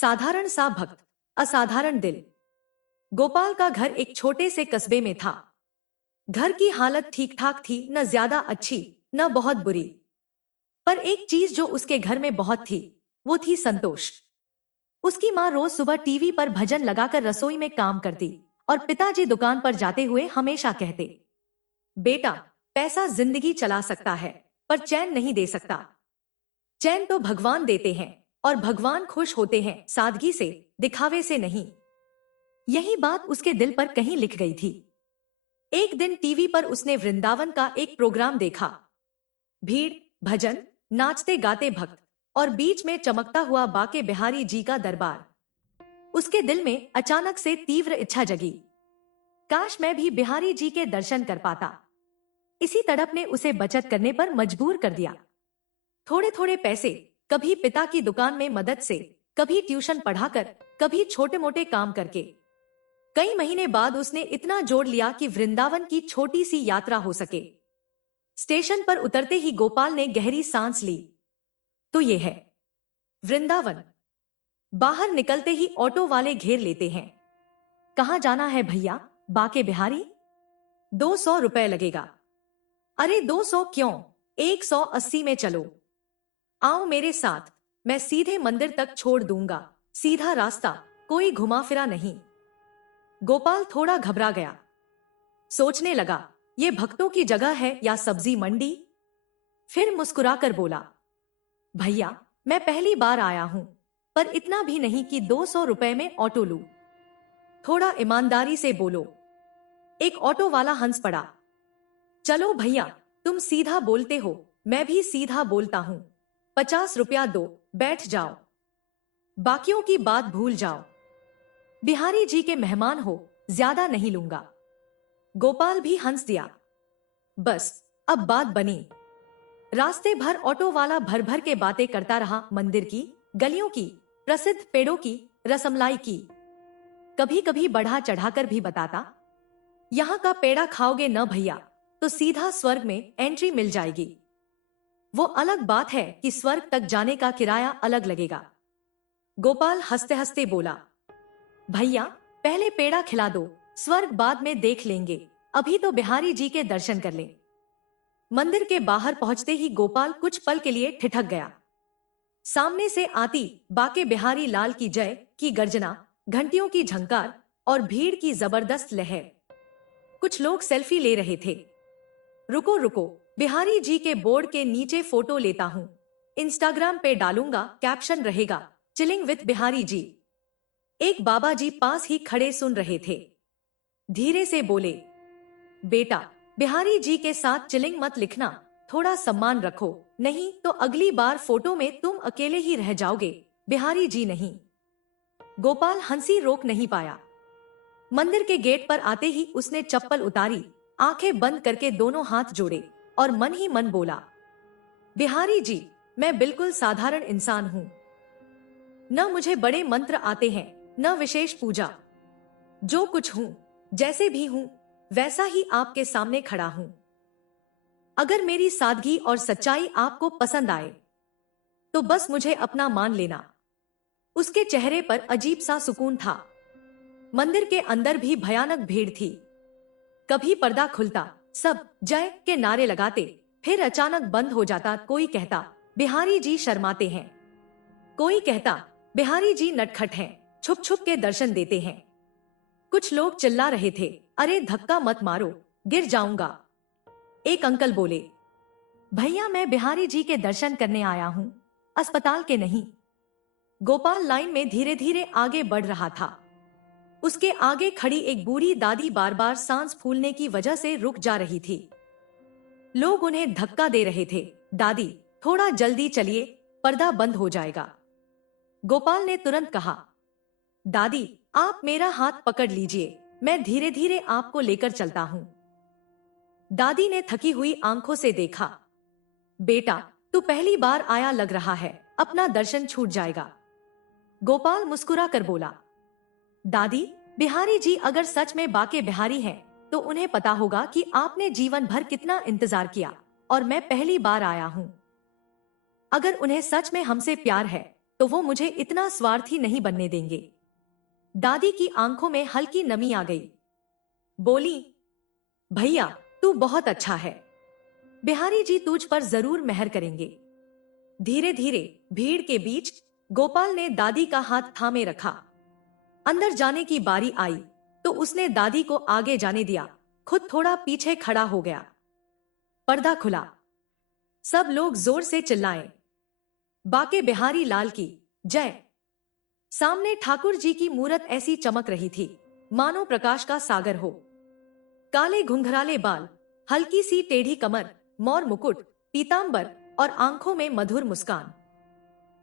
साधारण सा भक्त, असाधारण दिल। गोपाल का घर एक छोटे से कस्बे में था। घर की हालत ठीक ठाक थी, न ज्यादा अच्छी न बहुत बुरी। पर एक चीज जो उसके घर में बहुत थी, वो थी संतोष। उसकी माँ रोज सुबह टीवी पर भजन लगाकर रसोई में काम करती और पिताजी दुकान पर जाते हुए हमेशा कहते, बेटा, पैसा जिंदगी चला सकता है पर चैन नहीं दे सकता। चैन तो भगवान देते हैं और भगवान खुश होते हैं सादगी से, दिखावे से नहीं। यही बात उसके दिल पर कहीं लिख गई थी। एक दिन टीवी पर उसने वृंदावन का एक प्रोग्राम देखा। भीड़, भजन, नाचते गाते भक्त और बीच में चमकता हुआ बाके बिहारी जी का दरबार। उसके दिल में अचानक से तीव्र इच्छा जगी। काश मैं भी बिहारी जी के दर्शन कर पाता। इसी तड़प ने उसे बचत करने पर मजबूर कर दिया। थोड़े थोड़े पैसे, कभी पिता की दुकान में मदद से, कभी ट्यूशन पढ़ाकर, कभी छोटे मोटे काम करके। कई महीने बाद उसने इतना जोड़ लिया कि वृंदावन की छोटी सी यात्रा हो सके। स्टेशन पर उतरते ही गोपाल ने गहरी सांस ली। तो ये है वृंदावन। बाहर निकलते ही ऑटो वाले घेर लेते हैं। कहाँ जाना है भैया? बाके बिहारी? 200 रुपए लगेगा। अरे 200 क्यों, 180 में चलो। आओ मेरे साथ, मैं सीधे मंदिर तक छोड़ दूंगा। सीधा रास्ता, कोई घुमा फिरा नहीं। गोपाल थोड़ा घबरा गया। सोचने लगा, ये भक्तों की जगह है या सब्जी मंडी? फिर मुस्कुराकर बोला, भैया, मैं पहली बार आया हूं, पर इतना भी नहीं कि 200 रुपए में ऑटो लूं। थोड़ा ईमानदारी से बोलो। एक ऑटो वाला हंस पड़ा। चलो भैया, तुम सीधा बोलते हो, मैं भी सीधा बोलता हूं। 50 रुपया दो, बैठ जाओ। बाकियों की बात भूल जाओ। बिहारी जी के मेहमान हो, ज्यादा नहीं लूंगा। गोपाल भी हंस दिया। बस, अब बात बनी। रास्ते भर ऑटो वाला भर भर के बातें करता रहा, मंदिर की, गलियों की, प्रसिद्ध पेड़ों की, रसमलाई की। कभी कभी बढ़ा चढ़ाकर भी बताता, यहाँ का पेड़ा खाओगे न भैया तो सीधा स्वर्ग में एंट्री मिल जाएगी। वो अलग बात है कि स्वर्ग तक जाने का किराया अलग लगेगा। गोपाल हंसते हंसते बोला, भैया, पहले पेड़ा खिला दो, स्वर्ग बाद में देख लेंगे। अभी तो बिहारी जी के दर्शन कर ले। मंदिर के बाहर पहुंचते ही गोपाल कुछ पल के लिए ठिठक गया। सामने से आती बाके बिहारी लाल की जय की गर्जना, घंटियों की झंकार और भीड़ की जबरदस्त लहर। कुछ लोग सेल्फी ले रहे थे। रुको रुको, बिहारी जी के बोर्ड के नीचे फोटो लेता हूँ, इंस्टाग्राम पे डालूंगा, कैप्शन रहेगा, चिलिंग विथ बिहारी जी। एक बाबा जी पास ही खड़े सुन रहे थे। धीरे से बोले, बेटा, बिहारी जी के साथ चिलिंग मत लिखना, थोड़ा सम्मान रखो, नहीं तो अगली बार फोटो में तुम अकेले ही रह जाओगे, बिहारी जी नहीं। गोपाल हंसी रोक नहीं पाया। मंदिर के गेट पर आते ही उसने चप्पल उतारी, आंखें बंद करके दोनों हाथ जोड़े और मन ही मन बोला, बिहारी जी, मैं बिल्कुल साधारण इंसान हूँ। न मुझे बड़े मंत्र आते हैं, न विशेष पूजा। जो कुछ हूँ, जैसे भी हूँ, वैसा ही आपके सामने खड़ा हूँ। अगर मेरी सादगी और सच्चाई आपको पसंद आए तो बस मुझे अपना मान लेना। उसके चेहरे पर अजीब सा सुकून था। मंदिर के अंदर भी भयानक भीड़ थी। कभी पर्दा खुलता, सब जय के नारे लगाते, फिर अचानक बंद हो जाता। कोई कहता, बिहारी जी शर्माते हैं। कोई कहता, बिहारी जी नटखट हैं, छुप छुप के दर्शन देते हैं। कुछ लोग चिल्ला रहे थे, अरे धक्का मत मारो, गिर जाऊंगा। एक अंकल बोले, भैया, मैं बिहारी जी के दर्शन करने आया हूँ, अस्पताल के नहीं। गोपाल लाइन में धीरे धीरे आगे बढ़ रहा था। उसके आगे खड़ी एक बूढ़ी दादी बार बार सांस फूलने की वजह से रुक जा रही थी। लोग उन्हें धक्का दे रहे थे, दादी, थोड़ा जल्दी चलिए, पर्दा बंद हो जाएगा। गोपाल ने तुरंत कहा, दादी, आप मेरा हाथ पकड़ लीजिए, मैं धीरे धीरे आपको लेकर चलता हूँ। दादी ने थकी हुई आंखों से देखा, बेटा, तू पहली बार आया लग रहा है, अपना दर्शन छूट जाएगा। गोपाल मुस्कुरा कर बोला, दादी, बिहारी जी अगर सच में बाके बिहारी हैं, तो उन्हें पता होगा कि आपने जीवन भर कितना इंतजार किया और मैं पहली बार आया हूँ। अगर उन्हें सच में हमसे प्यार है तो वो मुझे इतना स्वार्थी नहीं बनने देंगे। दादी की आंखों में हल्की नमी आ गई। बोली, भैया तू बहुत अच्छा है, बिहारी जी तुझ पर जरूर मेहर करेंगे। धीरे धीरे भीड़ के बीच गोपाल ने दादी का हाथ थामे रखा। अंदर जाने की बारी आई तो उसने दादी को आगे जाने दिया, खुद थोड़ा पीछे खड़ा हो गया। पर्दा खुला, सब लोग जोर से चिल्लाए, बाके बिहारी लाल की जय। सामने ठाकुर जी की मूरत ऐसी चमक रही थी मानो प्रकाश का सागर हो। काले घुंघराले बाल, हल्की सी टेढ़ी कमर, मोर मुकुट, पीतांबर और आंखों में मधुर मुस्कान।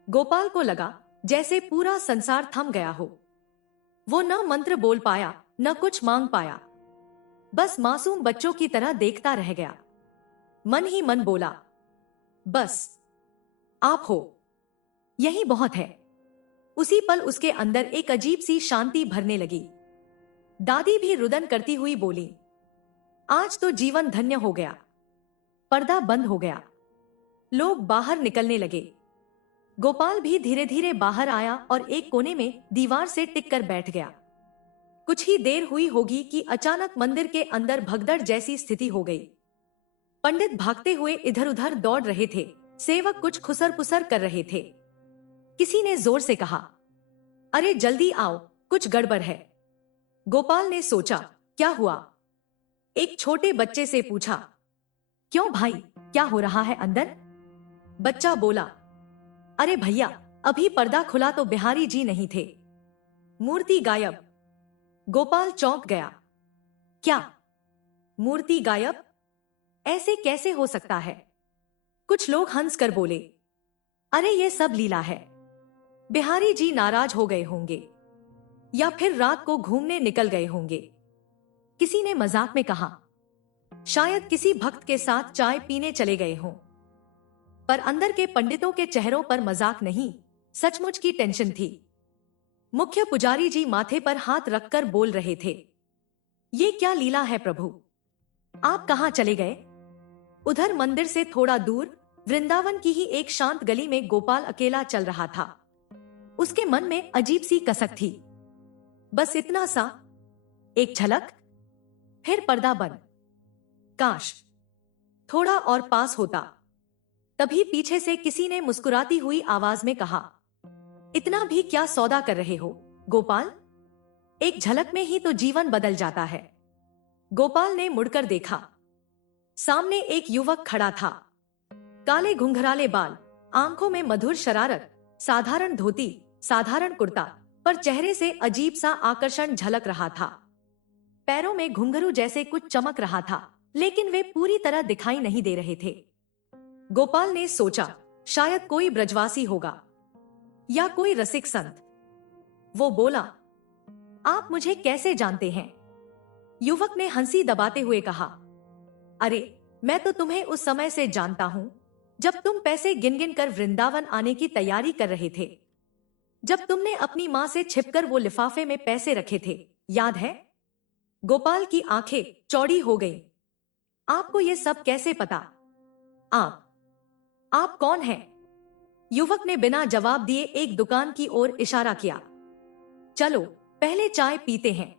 गोपाल को लगा जैसे पूरा संसार थम गया हो। वो न मंत्र बोल पाया न कुछ मांग पाया, बस मासूम बच्चों की तरह देखता रह गया। मन ही मन बोला, बस आप हो, यही बहुत है। उसी पल उसके अंदर एक अजीब सी शांति भरने लगी। दादी भी रुदन करती हुई बोली, आज तो जीवन धन्य हो गया। पर्दा बंद हो गया, लोग बाहर निकलने लगे। गोपाल भी धीरे धीरे बाहर आया और एक कोने में दीवार से टिक कर बैठ गया। कुछ ही देर हुई होगी कि अचानक मंदिर के अंदर भगदड़ जैसी स्थिति हो गई। पंडित भागते हुए इधर उधर दौड़ रहे थे, सेवक कुछ खुसर पुसर कर रहे थे। किसी ने जोर से कहा, अरे जल्दी आओ, कुछ गड़बड़ है। गोपाल ने सोचा, क्या हुआ? एक छोटे बच्चे से पूछा, क्यों भाई, क्या हो रहा है अंदर? बच्चा बोला, अरे भैया, अभी पर्दा खुला तो बिहारी जी नहीं थे, मूर्ति गायब। गोपाल चौंक गया, क्या मूर्ति गायब? ऐसे कैसे हो सकता है? कुछ लोग हंस कर बोले, अरे ये सब लीला है, बिहारी जी नाराज हो गए होंगे या फिर रात को घूमने निकल गए होंगे। किसी ने मजाक में कहा, शायद किसी भक्त के साथ चाय पीने चले गए हों। पर अंदर के पंडितों के चेहरों पर मजाक नहीं, सचमुच की टेंशन थी। मुख्य पुजारी जी माथे पर हाथ रखकर बोल रहे थे, ये क्या लीला है प्रभु, आप कहां चले गए? उधर मंदिर से थोड़ा दूर वृंदावन की ही एक शांत गली में गोपाल अकेला चल रहा था। उसके मन में अजीब सी कसक थी, बस इतना सा, एक झलक, फिर पर्दा बंद। काश थोड़ा और पास होता। तभी पीछे से किसी ने मुस्कुराती हुई आवाज में कहा, इतना भी क्या सौदा कर रहे हो गोपाल, एक झलक में ही तो जीवन बदल जाता है। गोपाल ने मुड़कर देखा, सामने एक युवक खड़ा था। काले घुंघराले बाल, आंखों में मधुर शरारत, साधारण धोती, साधारण कुर्ता, पर चेहरे से अजीब सा आकर्षण झलक रहा था। पैरों में घुंघरू जैसे कुछ चमक रहा था, लेकिन वे पूरी तरह दिखाई नहीं दे रहे थे। गोपाल ने सोचा, शायद कोई ब्रजवासी होगा या कोई रसिक संत। वो बोला, आप मुझे कैसे जानते हैं? युवक ने हंसी दबाते हुए कहा, अरे मैं तो तुम्हें उस समय से जानता हूं जब तुम पैसे गिन गिन कर वृंदावन आने की तैयारी कर रहे थे, जब तुमने अपनी मां से छिपकर वो लिफाफे में पैसे रखे थे, याद है? गोपाल की आंखें चौड़ी हो गईं। आपको ये सब कैसे पता? आप कौन हैं? युवक ने बिना जवाब दिए एक दुकान की ओर इशारा किया। चलो पहले चाय पीते हैं,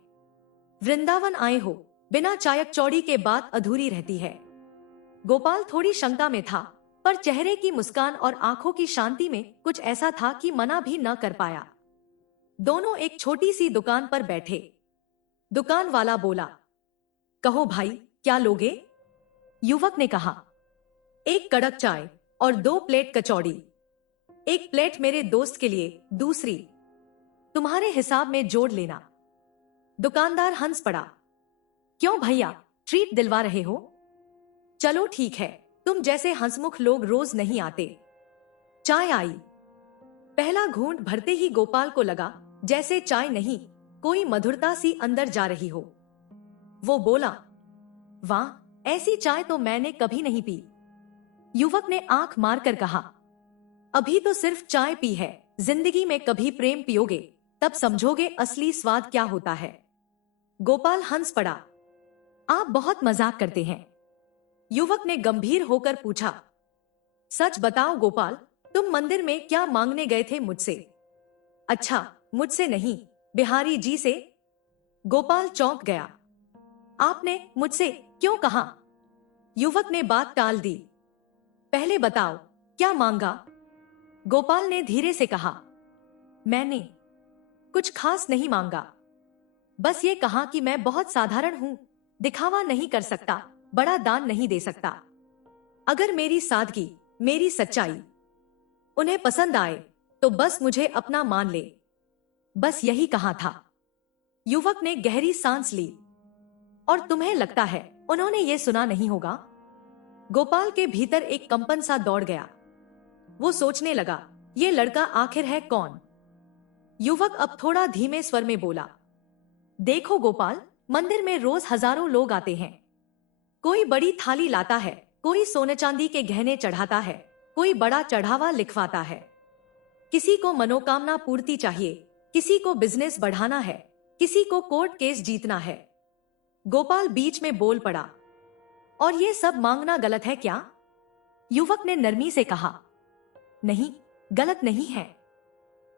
वृंदावन आए हो, बिना चायक चौड़ी के बात अधूरी रहती है। गोपाल थोड़ी शंका में था, पर चेहरे की मुस्कान और आंखों की शांति में कुछ ऐसा था कि मना भी न कर पाया। दोनों एक छोटी सी दुकान पर बैठे। दुकान वाला बोला, कहो भाई, क्या लोगे? युवक ने कहा, एक कड़क चाय और 2 प्लेट कचौड़ी। एक प्लेट मेरे दोस्त के लिए, दूसरी तुम्हारे हिसाब में जोड़ लेना। दुकानदार हंस पड़ा, क्यों भैया, ट्रीट दिलवा रहे हो? चलो ठीक है, तुम जैसे हंसमुख लोग रोज नहीं आते। चाय आई। पहला घूंट भरते ही गोपाल को लगा जैसे चाय नहीं, कोई मधुरता सी अंदर जा रही हो। वो बोला, वाह, ऐसी चाय तो मैंने कभी नहीं पी। युवक ने आंख मारकर कहा, अभी तो सिर्फ चाय पी है, जिंदगी में कभी प्रेम पियोगे तब समझोगे असली स्वाद क्या होता है। गोपाल हंस पड़ा, आप बहुत मजाक करते हैं। युवक ने गंभीर होकर पूछा, सच बताओ गोपाल, तुम मंदिर में क्या मांगने गए थे मुझसे? अच्छा, मुझसे नहीं, बिहारी जी से। गोपाल चौंक गया। आपने मुझसे क्यों कहा? युवक ने बात टाल दी। पहले बताओ, क्या मांगा? गोपाल ने धीरे से कहा। मैंने कुछ खास नहीं मांगा, बस ये कहा कि मैं बहुत साधारण हूँ, दिखावा नहीं कर सकता, बड़ा दान नहीं दे सकता। अगर मेरी सादगी, मेरी सच्चाई उन्हें पसंद आए तो बस मुझे अपना मान ले, बस यही कहा था। युवक ने गहरी सांस ली। और तुम्हें लगता है उन्होंने ये सुना नहीं होगा? गोपाल के भीतर एक कंपन सा दौड़ गया। वो सोचने लगा, ये लड़का आखिर है कौन? युवक अब थोड़ा धीमे स्वर में बोला, देखो गोपाल, मंदिर में रोज हजारों लोग आते हैं। कोई बड़ी थाली लाता है, कोई सोने चांदी के गहने चढ़ाता है, कोई बड़ा चढ़ावा लिखवाता है। किसी को मनोकामना पूर्ति चाहिए, किसी को बिजनेस बढ़ाना है, किसी को कोर्ट केस जीतना है। गोपाल बीच में बोल पड़ा, और ये सब मांगना गलत है क्या? युवक ने नरमी से कहा, नहीं, गलत नहीं है,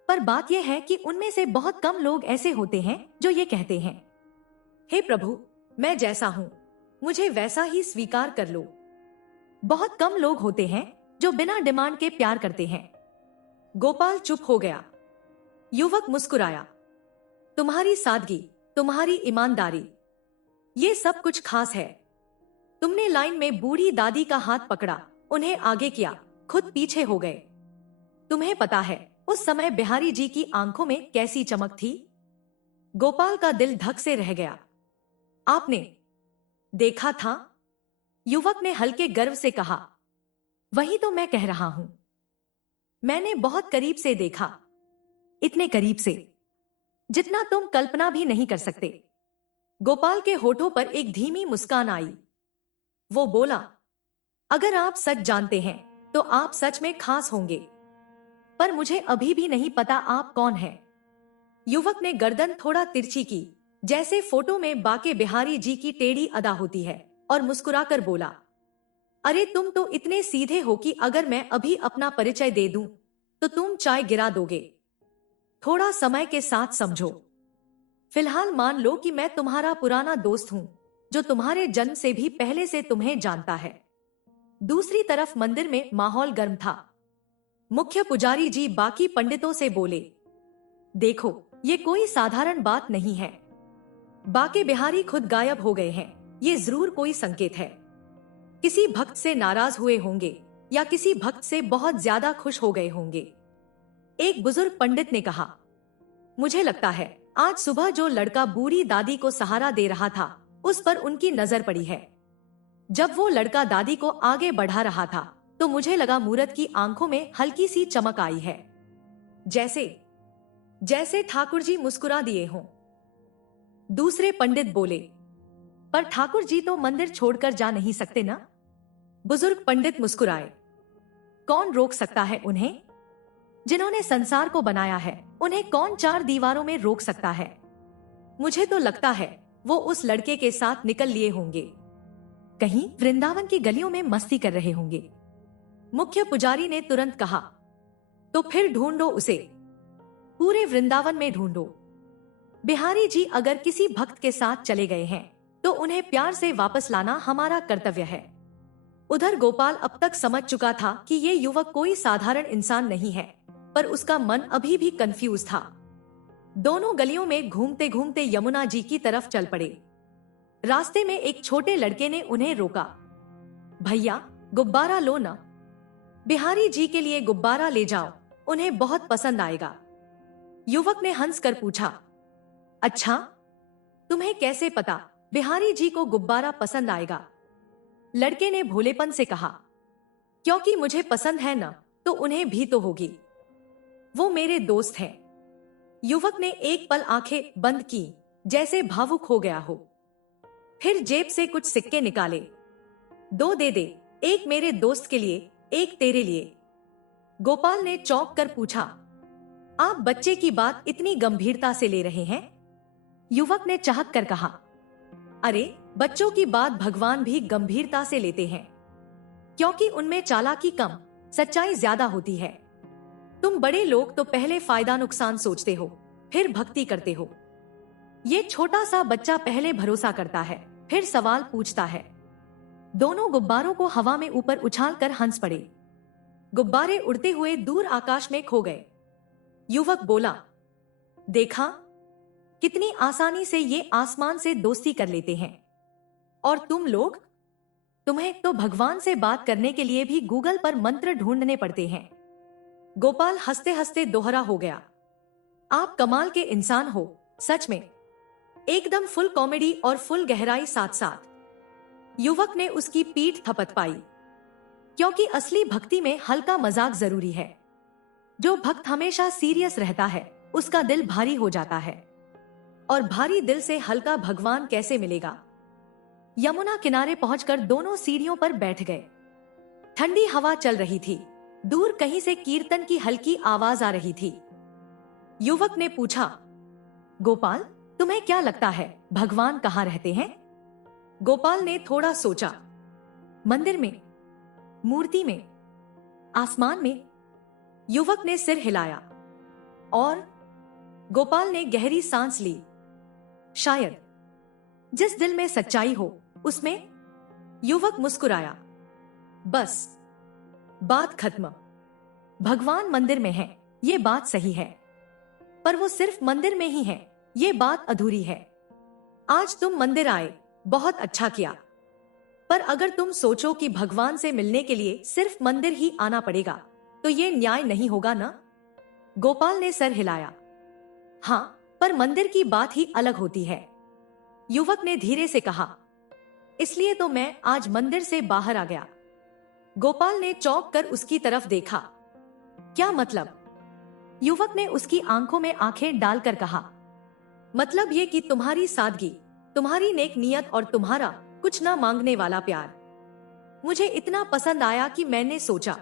पर बात यह है कि उनमें से बहुत कम लोग ऐसे होते हैं जो ये कहते हैं, हे प्रभु, मैं जैसा हूं मुझे वैसा ही स्वीकार कर लो। बहुत कम लोग होते हैं जो बिना डिमांड के प्यार करते हैं। गोपाल चुप हो गया। युवक मुस्कुराया, तुम्हारी सादगी, तुम्हारी ईमानदारी, ये सब कुछ खास है। तुमने लाइन में बूढ़ी दादी का हाथ पकड़ा, उन्हें आगे किया, खुद पीछे हो गए। तुम्हें पता है उस समय बिहारी जी की आंखों में कैसी चमक थी? गोपाल का दिल धक से रह गया। आपने देखा था? युवक ने हल्के गर्व से कहा। वही तो मैं कह रहा हूं, मैंने बहुत करीब से देखा, इतने करीब से जितना तुम कल्पना भी नहीं कर सकते। गोपाल के होठों पर एक धीमी मुस्कान आई। वो बोला, अगर आप सच जानते हैं तो आप सच में खास होंगे, पर मुझे अभी भी नहीं पता आप कौन हैं। युवक ने गर्दन थोड़ा तिरछी की, जैसे फोटो में बाके बिहारी जी की टेढ़ी अदा होती है, और मुस्कुराकर बोला, अरे तुम तो इतने सीधे हो कि अगर मैं अभी अपना परिचय दे दूं तो तुम चाय गिरा दोगे। थोड़ा समय के साथ समझो। फिलहाल मान लो कि मैं तुम्हारा पुराना दोस्त हूं, जो तुम्हारे जन्म से भी पहले से तुम्हें जानता है। दूसरी तरफ मंदिर में माहौल गर्म था। मुख्य पुजारी जी बाकी पंडितों से बोले, देखो, ये कोई साधारण बात नहीं है। बाके बिहारी खुद गायब हो गए हैं, ये जरूर कोई संकेत है। किसी भक्त से नाराज हुए होंगे या किसी भक्त से बहुत ज्यादा खुश हो गए होंगे। एक बुजुर्ग पंडित ने कहा, मुझे लगता है आज सुबह जो लड़का बूढ़ी दादी को सहारा दे रहा था उस पर उनकी नजर पड़ी है। जब वो लड़का दादी को आगे बढ़ा रहा था तो मुझे लगा मूरत की आंखों में हल्की सी चमक आई है, जैसे जैसे ठाकुर जी मुस्कुरा दिए हों। दूसरे पंडित बोले, पर ठाकुर जी तो मंदिर छोड़कर जा नहीं सकते ना? बुजुर्ग पंडित मुस्कुराए, कौन रोक सकता है उन्हें? जिन्होंने संसार को बनाया है उन्हें कौन चार दीवारों में रोक सकता है? मुझे तो लगता है वो उस लड़के के साथ निकल लिए होंगे, कहीं वृंदावन की गलियों में मस्ती कर रहे होंगे। मुख्य पुजारी ने तुरंत कहा, तो फिर ढूंढो उसे, पूरे वृंदावन में ढूंढो। बिहारी जी अगर किसी भक्त के साथ चले गए हैं तो उन्हें प्यार से वापस लाना हमारा कर्तव्य है। उधर गोपाल अब तक समझ चुका था कि ये युवक कोई साधारण इंसान नहीं है, पर उसका मन अभी भी कंफ्यूज था। दोनों गलियों में घूमते घूमते यमुना जी की तरफ चल पड़े। रास्ते में एक छोटे लड़के ने उन्हें रोका, भैया, गुब्बारा लो ना। बिहारी जी के लिए गुब्बारा ले जाओ, उन्हें बहुत पसंद आएगा। युवक ने हंस कर पूछा, अच्छा, तुम्हें कैसे पता बिहारी जी को गुब्बारा पसंद आएगा? लड़के ने भोलेपन से कहा, क्योंकि मुझे पसंद है ना, तो उन्हें भी तो होगी। वो मेरे दोस्त हैं। युवक ने एक पल आंखें बंद की, जैसे भावुक हो गया हो। फिर जेब से कुछ सिक्के निकाले। दो दे दे, एक मेरे दोस्त के लिए, एक तेरे लिए। गोपाल ने चौंक कर पूछा, आप बच्चे की बात इतनी गंभीरता से ले रहे हैं? युवक ने चाहक कर कहा, अरे, बच्चों की बात भगवान भी गंभीरता से लेते हैं, क्योंकि उनमें चालाकी कम, सच्चाई ज्यादा होती है। तुम बड़े लोग तो पहले फायदा नुकसान सोचते हो, फिर भक्ति करते हो। ये छोटा सा बच्चा पहले भरोसा करता है, फिर सवाल पूछता है। दोनों गुब्बारों को हवा में ऊपर उछालकर हंस पड़े। गुब्बारे उड़ते हुए दूर आकाश में खो गए। युवक बोला, देखा, कितनी आसानी से ये आसमान से दोस्ती कर लेते हैं। और तुम लोग, तुम्हें तो भगवान से बात करने के लिए भी गूगल पर मंत्र ढूंढने पड़ते हैं। गोपाल हंसते हंसते दोहरा हो गया। आप कमाल के इंसान हो, सच में, एकदम फुल कॉमेडी और फुल गहराई साथ साथ। युवक ने उसकी पीठ थपथपाई, क्योंकि असली भक्ति में हल्का मजाक जरूरी है। जो भक्त हमेशा सीरियस रहता है, उसका दिल भारी हो जाता है, और भारी दिल से हल्का भगवान कैसे मिलेगा। यमुना किनारे पहुंचकर दोनों सीढ़ियों पर बैठ गए। ठंडी हवा चल रही थी। दूर कहीं से कीर्तन की हल्की आवाज आ रही थी। युवक ने पूछा, गोपाल, तुम्हें क्या लगता है भगवान कहाँ रहते हैं? गोपाल ने थोड़ा सोचा। मंदिर में, मूर्ति में, आसमान में। युवक ने सिर हिलाया। और गोपाल ने गहरी सांस ली। शायद जिस दिल में सच्चाई हो उसमें। युवक मुस्कुराया। बस, बात खत्म। भगवान मंदिर में है, ये बात सही है, पर वो सिर्फ मंदिर में ही है, ये बात अधूरी है। आज तुम मंदिर आए, बहुत अच्छा किया, पर अगर तुम सोचो कि भगवान से मिलने के लिए सिर्फ मंदिर ही आना पड़ेगा, तो ये न्याय नहीं होगा ना? गोपाल ने सर हिलाया। हाँ, पर मंदिर की बात ही अलग होती है, युवक ने धीरे से कहा। इसलिए तो मैं आज मंदिर से बाहर आ गया। गोपाल ने चौंक कर उसकी तरफ देखा। क्या मतलब? युवक ने उसकी आंखों में आंखें डालकर कहा, मतलब ये कि तुम्हारी सादगी, तुम्हारी नेक नियत और तुम्हारा कुछ ना मांगने वाला प्यार मुझे इतना पसंद आया कि मैंने सोचा,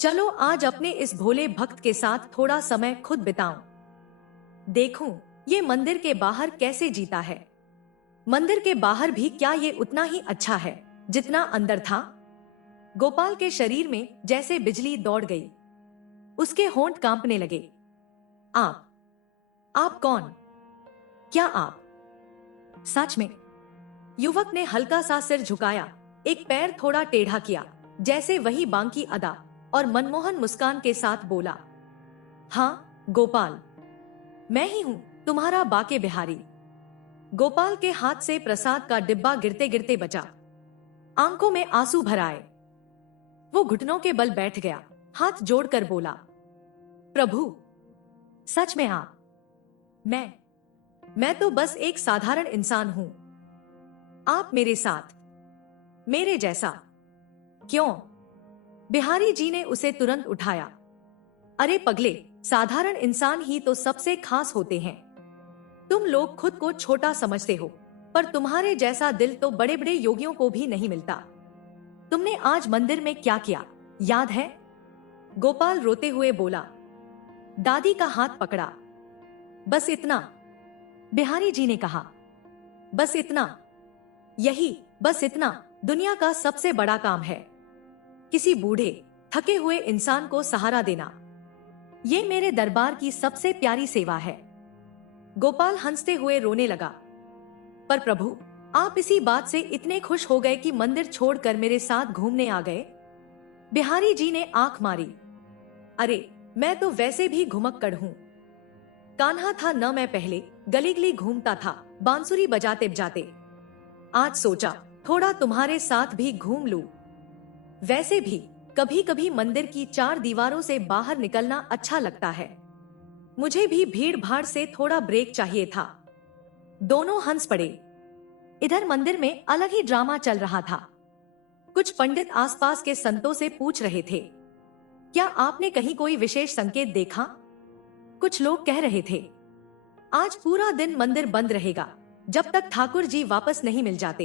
चलो आज अपने इस भोले भक्त के साथ थोड़ा समय खुद बिताऊं। देखूं ये मंदिर के बाहर कैसे जीता है। मंदिर के बाहर भी क्या ये उतना ही अच्छा है जितना अंदर था? गोपाल के शरीर में जैसे बिजली दौड़ गई। उसके होंठ कांपने लगे। आप कौन? क्या आप सच में? युवक ने हल्का सा सिर झुकाया, एक पैर थोड़ा टेढ़ा किया, जैसे वही बांकी अदा, और मनमोहन मुस्कान के साथ बोला, हाँ गोपाल, मैं ही हूँ, तुम्हारा बाके बिहारी। गोपाल के हाथ से प्रसाद का डिब्बा गिरते गिरते बचा। आंखों में आंसू भर आए। वो घुटनों के बल बैठ गया, हाथ जोड़कर बोला, प्रभु, सच में आप? मैं तो बस एक साधारण इंसान हूं। आप मेरे साथ, मेरे जैसा। क्यों? बिहारी जी ने उसे तुरंत उठाया। अरे पगले, साधारण इंसान ही तो सबसे खास होते हैं। तुम लोग खुद को छोटा समझते हो, पर तुम्हारे जैसा दिल तो बड़े बड़े योगियों को भी नहीं मिलता। तुमने आज मंदिर में क्या किया, याद है? गोपाल रोते हुए बोला। दादी का हाथ पकड़ा। बस इतना, बिहारी जी ने कहा। बस इतना, यही बस इतना दुनिया का सबसे बड़ा काम है, किसी बूढ़े थके हुए इंसान को सहारा देना। ये मेरे दरबार की सबसे प्यारी सेवा है। गोपाल हंसते हुए रोने लगा। पर प्रभु, आप इसी बात से इतने खुश हो गए कि मंदिर छोड़कर मेरे साथ घूमने आ गए? बिहारी जी ने आंख मारी। अरे, मैं तो वैसे भी घुमक्कड़ हूँ। कान्हा था न मैं पहले, गली गली घूमता था, बांसुरी बजाते बजाते। आज सोचा थोड़ा तुम्हारे साथ भी घूम लूं। वैसे भी कभी कभी मंदिर की चार दीवारों से बाहर निकलना अच्छा लगता है। मुझे भी भीड़ भाड़ से थोड़ा ब्रेक चाहिए था। दोनों हंस पड़े। इधर मंदिर में अलग ही ड्रामा चल रहा था। कुछ पंडित आसपास के संतों से पूछ रहे थे, क्या आपने कहीं कोई विशेष संकेत देखा? कुछ लोग कह रहे थे, आज पूरा दिन मंदिर बंद रहेगा जब तक ठाकुर जी वापस नहीं मिल जाते।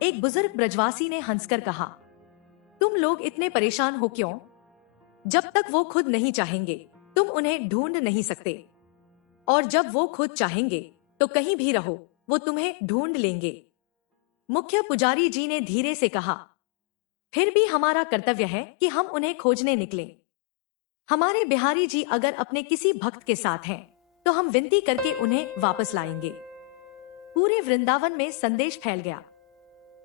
एक बुजुर्ग ब्रजवासी ने हंसकर कहा, तुम लोग इतने परेशान हो क्यों? जब तक वो खुद नहीं चाहेंगे, तुम उन्हें ढूंढ नहीं सकते। और जब वो खुद चाहेंगे, तो कहीं भी रहो, वो तुम्हें ढूंढ लेंगे। मुख्य पुजारी जी ने धीरे से कहा, फिर भी हमारा कर्तव्य है कि हम उन्हें खोजने निकलें। हमारे बिहारी जी अगर अपने किसी भक्त के साथ हैं, तो हम विनती करके उन्हें वापस लाएंगे। पूरे वृंदावन में संदेश फैल गया।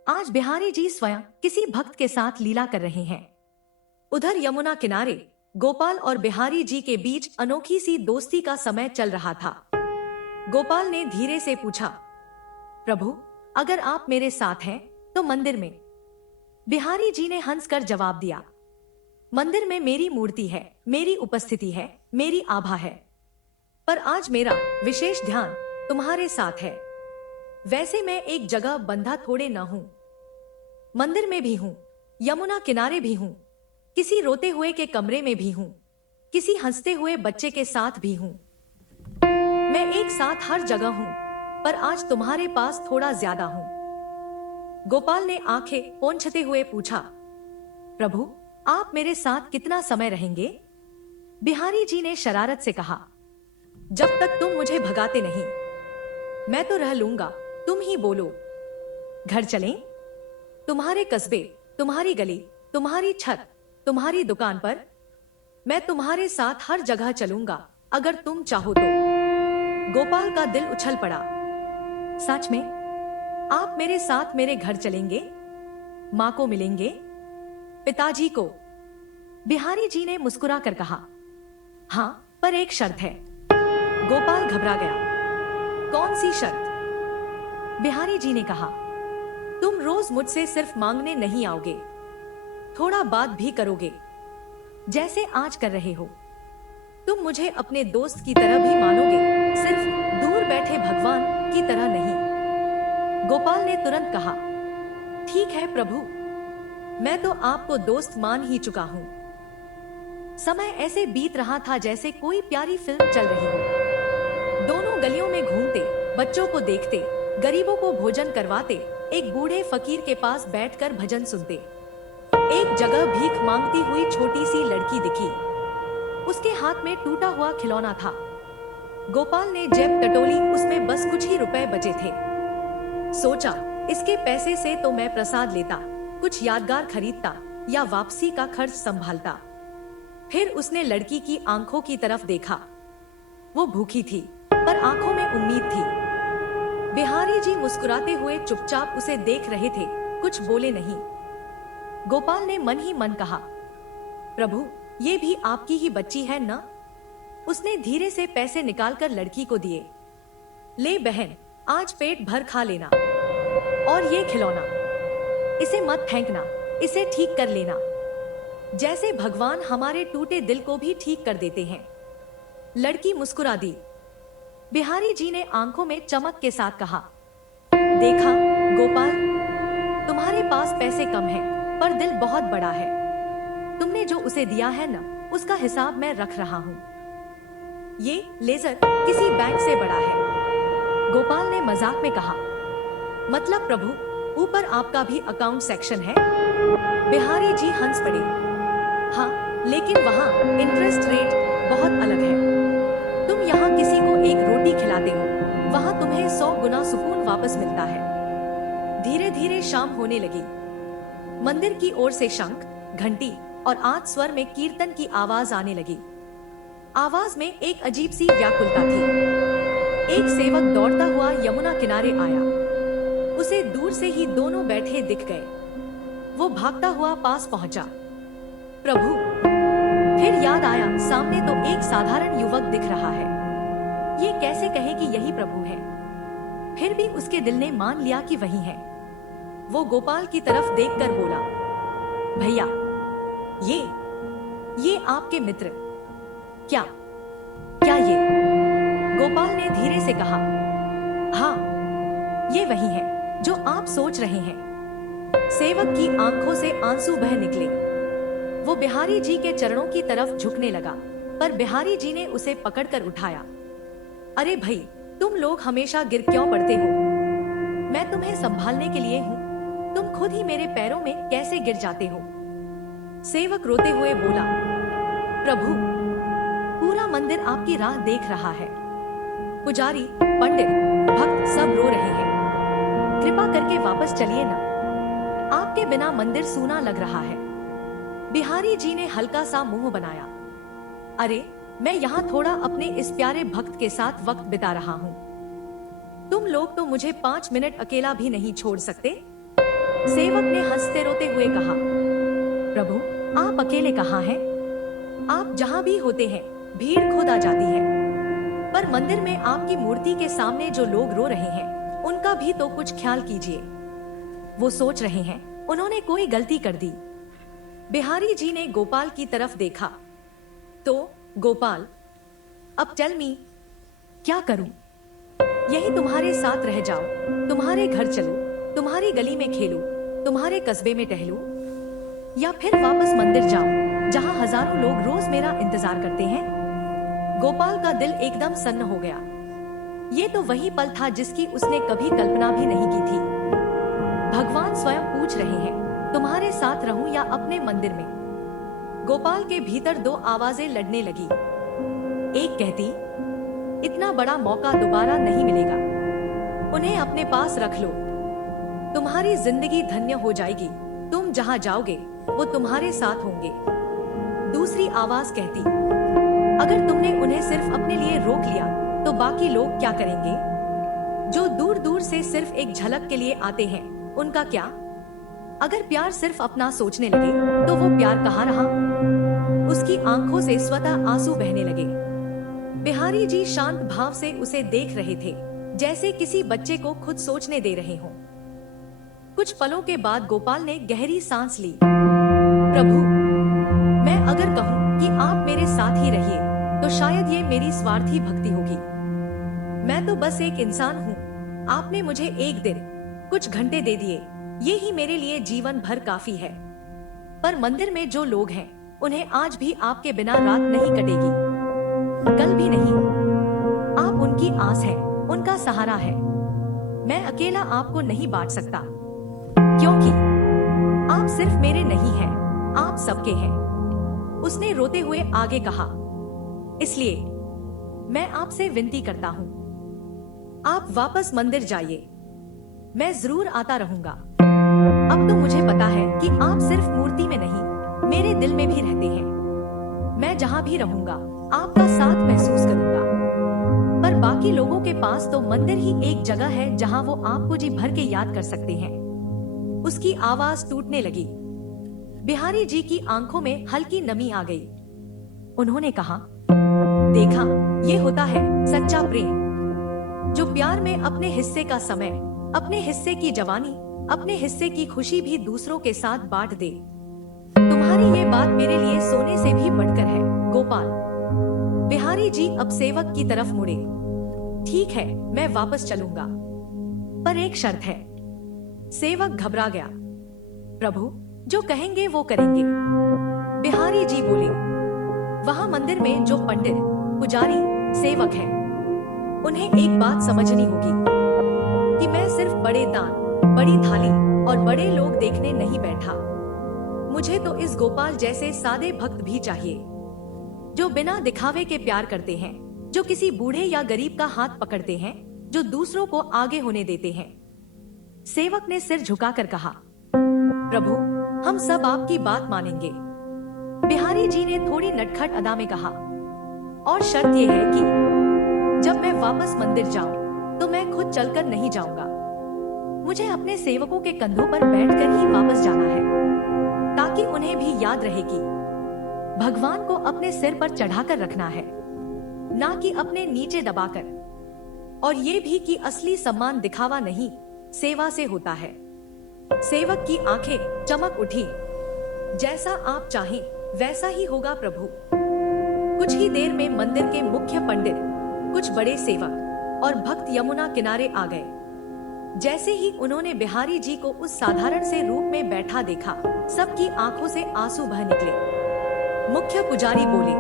आज बिहारी जी स्वयं किसी भक्त के साथ लीला कर रहे हैं। उधर यमुना किनारे गोपाल और बिहारी जी के बीच अनोखी सी दोस्ती का समय चल रहा था। गोपाल ने धीरे से पूछा, प्रभु, अगर आप मेरे साथ हैं तो मंदिर में। बिहारी जी ने हंसकर जवाब दिया, मंदिर में मेरी मूर्ति है, मेरी उपस्थिति है, मेरी आभा है, पर आज मेरा विशेष ध्यान तुम्हारे साथ है। वैसे मैं एक जगह बंधा थोड़े न हूं, मंदिर में भी हूं, यमुना किनारे भी हूं, किसी रोते हुए के कमरे में भी हूं, किसी हंसते हुए बच्चे के साथ भी हूं। मैं एक साथ हर जगह हूं, पर आज तुम्हारे पास थोड़ा ज्यादा हूं। गोपाल ने आंखें पोंछते हुए पूछा, प्रभु, आप मेरे साथ कितना समय रहेंगे? बिहारी जी ने शरारत से कहा, जब तक तुम मुझे भगाते नहीं। मैं तो रह लूंगा, तुम ही बोलो। घर चलें? तुम्हारे कस्बे, तुम्हारी गली, तुम्हारी छत, तुम्हारी दुकान पर। मैं तुम्हारे साथ हर जगह चलूंगा, अगर तुम चाहो तो। गोपाल का दिल उछल पड़ा। सच में? आप मेरे साथ मेरे घर चलेंगे? माँ को मिलेंगे? पिताजी को? बिहारी जी ने मुस्कुरा कर कहा, हाँ, पर एक शर्त है। गोपाल घबरा गया। कौन सी शर्त? बिहारी जी ने कहा, तुम रोज मुझसे सिर्फ मांगने नहीं आओगे, थोड़ा बात भी करोगे, जैसे आज कर रहे हो। तुम मुझे अपने दोस्त की तरह भी मानोगे, सिर्फ दूर बैठे भगवान की तरह नहीं। गोपाल ने तुरंत कहा, ठीक है प्रभु, मैं तो आपको दोस्त मान ही चुका हूं। समय ऐसे बीत रहा था जैसे कोई प्यारी फिल्म चल रही हो। दोनों गलियों में घूमते, बच्चों को देखते, गरीबों को भोजन करवाते, एक बूढ़े फकीर के पास बैठकर भजन सुनते। एक जगह भीख मांगती हुई छोटी सी लड़की दिखी। उसके हाथ में टूटा हुआ खिलौना था। गोपाल ने जेब टटोली, उसमें बस कुछ ही रुपए बचे थे। सोचा, इसके पैसे से तो मैं प्रसाद लेता, कुछ यादगार खरीदता या वापसी का खर्च संभालता। फिर उसने लड़की की आंखों की तरफ देखा। वो भूखी थी, पर आंखों में उम्मीद थी। बिहारी जी मुस्कुराते हुए चुपचाप उसे देख रहे थे, कुछ बोले नहीं। गोपाल ने मन ही मन कहा, प्रभु, ये भी आपकी ही बच्ची है ना? उसने धीरे से पैसे निकालकर लड़की को दिए। ले बहन, आज पेट भर खा लेना। और ये खिलौना, इसे मत फेंकना, इसे ठीक कर लेना। जैसे भगवान हमारे टूटे दिल को भी ठीक कर देते हैं। लड़की मुस्कुरा दी। बिहारी जी ने आंखों में चमक के साथ कहा, देखा गोपाल, तुम्हारे पास पैसे कम हैं, पर दिल बहुत बड़ा है। तुमने जो उसे दिया है ना, उसका हिसाब मैं रख रहा हूँ। ये लेजर किसी बैंक से बड़ा है। गोपाल ने मजाक में कहा, मतलब प्रभु, ऊपर आपका भी अकाउंट सेक्शन है? बिहारी जी हंस पड़े। हाँ, लेकिन वहाँ इंटरेस्ट रेट बहुत अलग है। तुम यहाँ किसी को एक रोटी खिलाते हो, वहाँ तुम्हें 100 गुना सुकून वापस मिलता है। धीरे धीरे शाम होने लगी। मंदिर की ओर से शंख, घंटी और आठ स्वर में कीर्तन की आवाज आने लगी। आवाज में एक अजीब सी व्याकुलता थी। एक सेवक दौड़ता हुआ यमुना किनारे आया। उसे दूर से ही दोनों बैठे दिख गए। वो भागता हुआ पास पहुंचा। प्रभु! फिर याद आया, सामने तो एक साधारण युवक दिख रहा है। ये कैसे कहे कि यही प्रभु है? फिर भी उसके दिल ने मान लिया कि वही है। वो गोपाल की तरफ देखकर बोला, भैया, ये आपके मित्र। क्या ये? गोपाल ने धीरे से कहा, हाँ, ये वही है जो आप सोच रहे हैं। सेवक की आंखों से आंसू बह निकले। वो बिहारी जी के चरणों की तरफ झुकने लगा, पर बिहारी जी ने उसे पकड़कर उठाया। अरे भाई, तुम लोग हमेशा गिर क्यों पड़ते हो? मैं तुम्हें संभालने के लिए हूँ, तुम खुद ही मेरे पैरों में कैसे गिर जाते हो? सेवक रोते हुए बोला, प्रभु, पूरा मंदिर आपकी राह देख रहा है। पुजारी, पंडित, भक्त सब रो रहे हैं। कृपा करके वापस चलिए ना, आपके बिना मंदिर सूना लग रहा है। बिहारी जी ने हल्का सा मुंह बनाया। अरे, मैं यहाँ थोड़ा अपने इस प्यारे भक्त के साथ वक्त बिता रहा हूँ। तुम लोग तो मुझे 5 मिनट अकेला भी नहीं छोड़ सकते? सेवक ने हंसते रोते हुए कहा, प्रभु, आप अकेले कहाँ हैं? आप जहाँ भी होते हैं, भीड़ खुद आ जाती है। पर मंदिर में आपकी मूर्ति के सामने जो लोग रो रहे हैं, उनका भी तो कुछ ख्याल कीजिए। वो सोच रहे हैं उन्होंने कोई गलती कर दी। बिहारी जी ने गोपाल की तरफ देखा। तो गोपाल, अब टेल मी, क्या करूं? यही तुम्हारे साथ रह जाओ, तुम्हारे घर चलूं, तुम्हारी गली में खेलूं, तुम्हारे कस्बे में टहलूं, या फिर वापस मंदिर जाऊं जहां हजारों लोग रोज मेरा इंतजार करते हैं? गोपाल का दिल एकदम सन्न हो गया। ये तो वही पल था जिसकी उसने कभी कल्पना भी नहीं की थी। भगवान स्वयं पूछ रहे हैं, तुम्हारे साथ रहूं या अपने मंदिर में? गोपाल के भीतर दो आवाजें लड़ने लगी। एक कहती, इतना बड़ा मौका दोबारा नहीं मिलेगा, उन्हें अपने पास रख लो, तुम्हारी जिंदगी धन्य हो जाएगी, तुम जहां जाओगे वो तुम्हारे साथ होंगे। दूसरी आवाज कहती, अगर तुमने उन्हें सिर्फ अपने लिए रोक लिया तो बाकी लोग क्या करेंगे? जो दूर दूर से सिर्फ एक झलक के लिए आते हैं, उनका क्या? अगर प्यार सिर्फ अपना सोचने लगे तो वो प्यार कहाँ रहा? उसकी आंखों से स्वतः आंसू बहने लगे। बिहारी जी शांत भाव से उसे देख रहे थे, जैसे किसी बच्चे को खुद सोचने दे रहे हों। कुछ पलों के बाद गोपाल ने गहरी सांस ली। प्रभु, मैं अगर कहूँ कि आप मेरे साथ ही रहिए, तो शायद ये मेरी स्वार्थी भक्ति होगी। मैं तो बस एक इंसान हूँ। आपने मुझे एक दिन, कुछ घंटे दे दिए, ये ही मेरे लिए जीवन भर काफी है। पर मंदिर में जो लोग हैं, उन्हें आज भी आपके बिना रात नहीं कटेगी, कल भी नहीं। आप उनकी आस है, उनका सहारा है। मैं अकेला आपको नहीं बांट सकता, क्योंकि आप सिर्फ मेरे नहीं हैं, आप सबके हैं। उसने रोते हुए आगे कहा, इसलिए मैं आपसे विनती करता हूँ, आप वापस मंदिर जाइए, मैं जरूर आता रहूंगा। अब तो मुझे पता है कि आप सिर्फ मूर्ति में नहीं, मेरे दिल में भी रहते हैं। मैं जहाँ भी रहूंगा, आपका साथ महसूस करूंगा। पर बाकी लोगों के पास तो मंदिर ही एक जगह है जहाँ वो आपको जी भर के याद कर सकते हैं। उसकी आवाज टूटने लगी। बिहारी जी की आंखों में हल्की नमी आ गई। उन्होंने कहा, देखा, ये होता है सच्चा प्रेम, जो प्यार में अपने हिस्से का समय, अपने हिस्से की जवानी, अपने हिस्से की खुशी भी दूसरों के साथ बांट दे। तुम्हारी ये बात मेरे लिए सोने से भी बढ़कर है, गोपाल। बिहारी जी अब सेवक की तरफ मुड़े। ठीक है, मैं वापस चलूंगा, पर एक शर्त है। सेवक घबरा गया। प्रभु, जो कहेंगे वो करेंगे। बिहारी जी बोले, वहां मंदिर में जो पंडित, पुजारी, सेवक हैं, उन्हें एक बात समझनी होगी कि मैं सिर्फ बड़े दान, बड़ी थाली और बड़े लोग देखने नहीं बैठा। मुझे तो इस गोपाल जैसे सादे भक्त भी चाहिए, जो बिना दिखावे के प्यार करते हैं, जो किसी बूढ़े या गरीब का हाथ पकड़ते हैं, जो दूसरों को आगे होने देते हैं। सेवक ने सिर झुकाकर कहा, प्रभु, हम सब आपकी बात मानेंगे। बिहारी जी ने थोड़ी नटखट अदा में कहा, और शर्त यह है कि जब मैं वापस मंदिर जाऊं, तो मैं खुद चलकर नहीं जाऊंगा। मुझे अपने सेवकों के कंधों पर बैठकर ही वापस जाना है, ताकि उन्हें भी याद रहे कि भगवान को अपने सिर पर चढ़ाकर रखना है, ना कि अपने नीचे दबाकर। और ये भी कि असली सम्मान दिखावा नहीं, सेवा से होता है। सेवक की आंखें चमक उठी। जैसा आप चाहें वैसा ही होगा प्रभु। कुछ ही देर में मंदिर के मुख्य पंडित, कुछ बड़े सेवक और भक्त यमुना किनारे आ गए। जैसे ही उन्होंने बिहारी जी को उस साधारण से रूप में बैठा देखा, सबकी आंखों से आंसू बह निकले। मुख्य पुजारी बोले,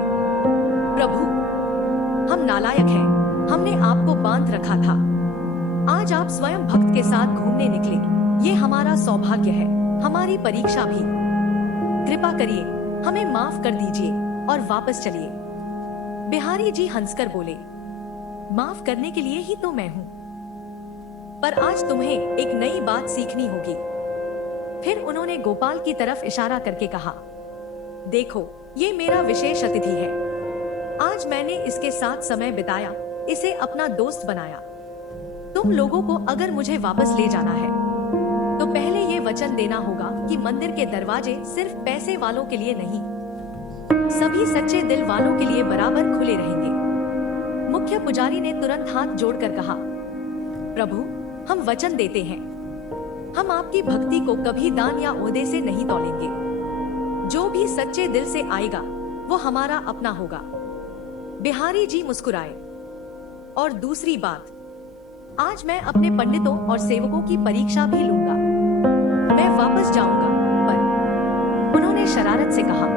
प्रभु, हम नालायक हैं, हमने आपको बांध रखा था। आज आप स्वयं भक्त के साथ घूमने निकले, ये हमारा सौभाग्य है, हमारी परीक्षा भी। कृपा करिए, हमें माफ कर दीजिए और वापस चलिए। बिहारी जी हंसकर बोले, माफ करने के लिए ही तो मैं हूँ, पर आज तुम्हें एक नई बात सीखनी होगी। फिर उन्होंने गोपाल की तरफ इशारा करके कहा, देखो, ये मेरा विशेष अतिथि है। आज मैंने इसके साथ समय बिताया, इसे अपना दोस्त बनाया। तुम लोगों को अगर मुझे वापस ले जाना है तो पहले ये वचन देना होगा कि मंदिर के दरवाजे सिर्फ पैसे वालों के लिए नहीं, सभी सच्चे दिल वालों के लिए बराबर खुले रहेंगे। मुख्य पुजारी ने तुरंत हाथ जोड़कर कहा, प्रभु, हम वचन देते हैं, हम आपकी भक्ति को कभी दान या ओहदे से नहीं तौलेंगे। जो भी सच्चे दिल से आएगा वो हमारा अपना होगा। बिहारी जी मुस्कुराए। और दूसरी बात, आज मैं अपने पंडितों और सेवकों की परीक्षा भी लूंगा। मैं वापस जाऊंगा। पर उन्होंने शरारत से कहा,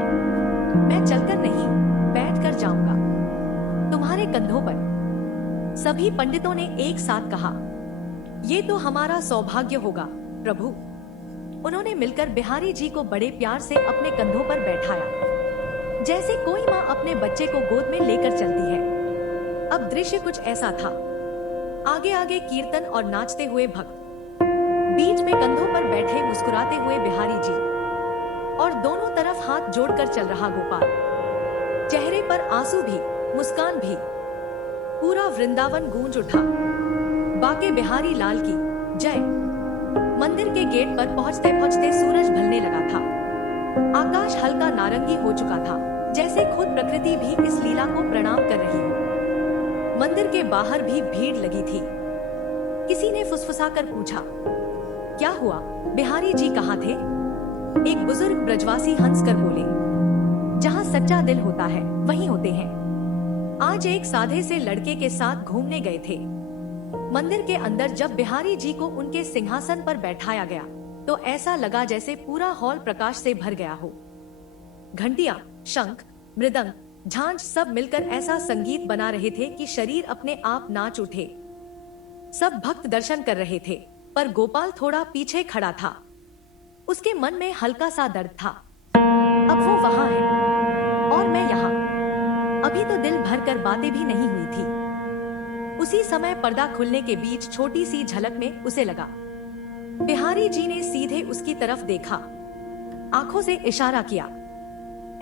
मैं चलकर नहीं, बैठकर जाऊंगा, तुम्हारे कंधों पर। सभी पंडितों ने एक साथ कहा, ये तो हमारा सौभाग्य होगा प्रभु। उन्होंने मिलकर बिहारी जी को बड़े प्यार से अपने कंधों पर बैठाया, जैसे कोई माँ अपने बच्चे को गोद में लेकर चलती है। अब दृश्य कुछ ऐसा था। आगे आगे कीर्तन और नाचते हुए भक्त, बीच में कंधों पर बैठे मुस्कुराते हुए बिहारी जी, और दोनों तरफ हाथ जोड़कर चल रहा गोपाल। चेहरे पर आंसू भी, मुस्कान भी। पूरा वृंदावन गूंज उठा, बाके बिहारी लाल की जय। मंदिर के गेट पर पहुंचते पहुंचते सूरज ढलने लगा था। आकाश हल्का नारंगी हो चुका था, जैसे खुद प्रकृति भी इस लीला को प्रणाम कर रही हो। मंदिर के बाहर भी भीड़ लगी थी। किसी ने फुसफुसाकर पूछा, क्या हुआ, बिहारी जी कहाँ थे? एक बुजुर्ग ब्रजवासी हंसकर बोले, जहाँ सच्चा दिल होता है वहीं होते हैं। आज एक साधे से लड़के के साथ घूमने गए थे। मंदिर के अंदर जब बिहारी जी को उनके सिंहासन पर बैठाया गया तो ऐसा लगा जैसे पूरा हॉल प्रकाश से भर गया हो। घंटियां, शंख, मृदंग, झांझ सब मिलकर ऐसा संगीत बना रहे थे कि शरीर अपने आप नाच उठे। सब भक्त दर्शन कर रहे थे, पर गोपाल थोड़ा पीछे खड़ा था। उसके मन में हल्का सा दर्द था। अब वो वहां है और मैं यहाँ। अभी तो दिल भर कर बातें भी नहीं हुई थी। उसी समय पर्दा खुलने के बीच छोटी सी झलक में उसे लगा। बिहारी जी ने सीधे उसकी तरफ देखा, आंखों से इशारा किया।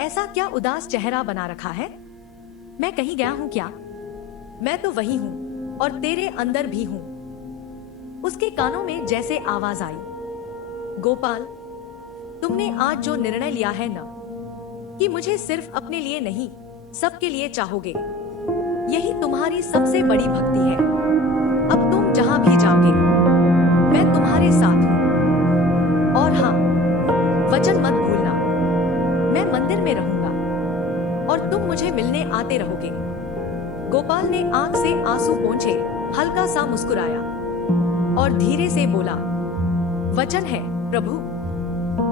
ऐसा क्या उदास चेहरा बना रखा है? मैं कहीं गया हूँ क्या? मैं तो वही हूँ और तेरे अंदर भी हूँ। उसके कानों में जैसे आवाज आई, गोपाल, तुमने आज जो निर्णय लिया है ना, कि मुझे सिर्फ अपने लिए नहीं सबके लिए चाहोगे, यही तुम्हारी सबसे बड़ी भक्ति है। अब तुम जहां भी जाओगे मैं तुम्हारे साथ हूँ। और हाँ, वचन मत भूलना, मैं मंदिर में रहूंगा और तुम मुझे मिलने आते रहोगे। गोपाल ने आंख से आंसू पोंछे, हल्का सा मुस्कुराया और धीरे से बोला, वचन है प्रभु,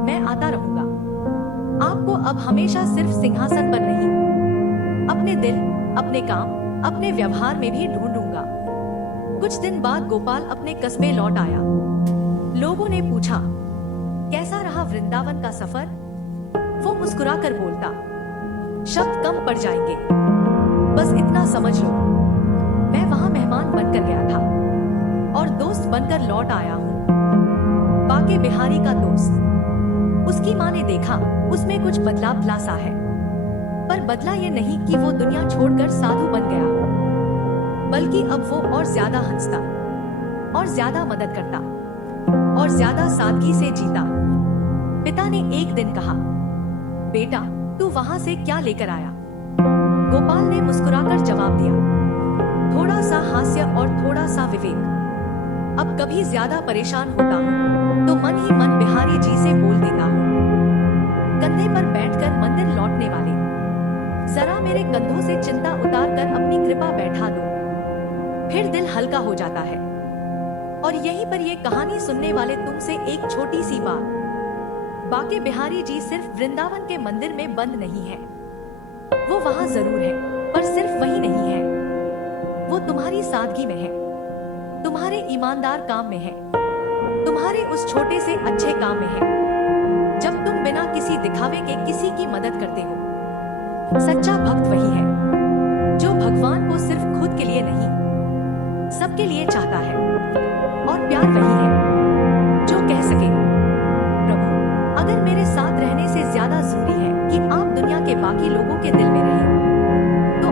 मैं आता रहूंगा। आपको अब हमेशा सिर्फ सिंहासन पर नहीं, अपने दिल, अपने काम, अपने व्यवहार में भी ढूंढूंगा। कुछ दिन बाद गोपाल अपने कस्बे लौट आया। लोगों ने पूछा, कैसा रहा वृंदावन का सफर? वो मुस्कुराकर बोलता, शब्द कम पड़ जाएंगे, बस इतना समझ लो, मैं वहां मेहमान बनकर गया था और दोस्त बनकर लौट आया हूँ। बाके बिहारी का दोस्त। उसकी माँ ने देखा उसमें कुछ बदलाव सा है, पर बदला ये नहीं कि वो दुनिया छोड़कर साधु बन गया, बल्कि अब वो और ज्यादा हंसता और ज्यादा मदद करता और ज्यादा सादगी से जीता। पिता ने एक दिन कहा, बेटा, तू वहां से क्या लेकर आया? गोपाल ने मुस्कुराकर जवाब दिया, थोड़ा सा हास्य और थोड़ा सा विवेक। अब कभी ज्यादा परेशान होता हूँ तो मन ही मन बिहारी जी से बोल देता हूँ, कंधे पर बैठकर मंदिर लौटने वाले, जरा मेरे कंधों से चिंता उतार कर अपनी कृपा बैठा दो। फिर दिल हल्का हो जाता है। और यहीं पर ये कहानी सुनने वाले तुमसे एक छोटी सी बात, बाके बिहारी जी सिर्फ वृंदावन के मंदिर में बंद नहीं है। वो वहां जरूर है, पर सिर्फ वही नहीं है, वो तुम्हारी सादगी में है, तुम्हारे ईमानदार काम में है, तुम्हारे उस छोटे से अच्छे काम में है, जब तुम बिना किसी दिखावे के किसी की मदद करते हो। सच्चा भक्त वही है जो भगवान को सिर्फ खुद के लिए नहीं, सबके लिए चाहता है। और प्यार वही है जो कह सके, प्रभु, अगर मेरे साथ रहने से ज्यादा जरूरी है कि आप दुनिया के बाकी लोगों के दिल में रहें, तो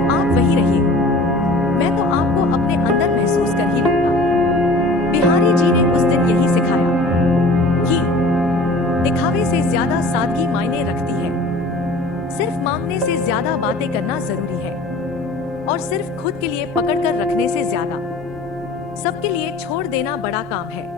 बिहारी जी ने उस दिन यही सिखाया कि दिखावे से ज्यादा सादगी मायने रखती है। सिर्फ मांगने से ज्यादा बातें करना जरूरी है और सिर्फ खुद के लिए पकड़ कर रखने से ज्यादा सबके लिए छोड़ देना बड़ा काम है।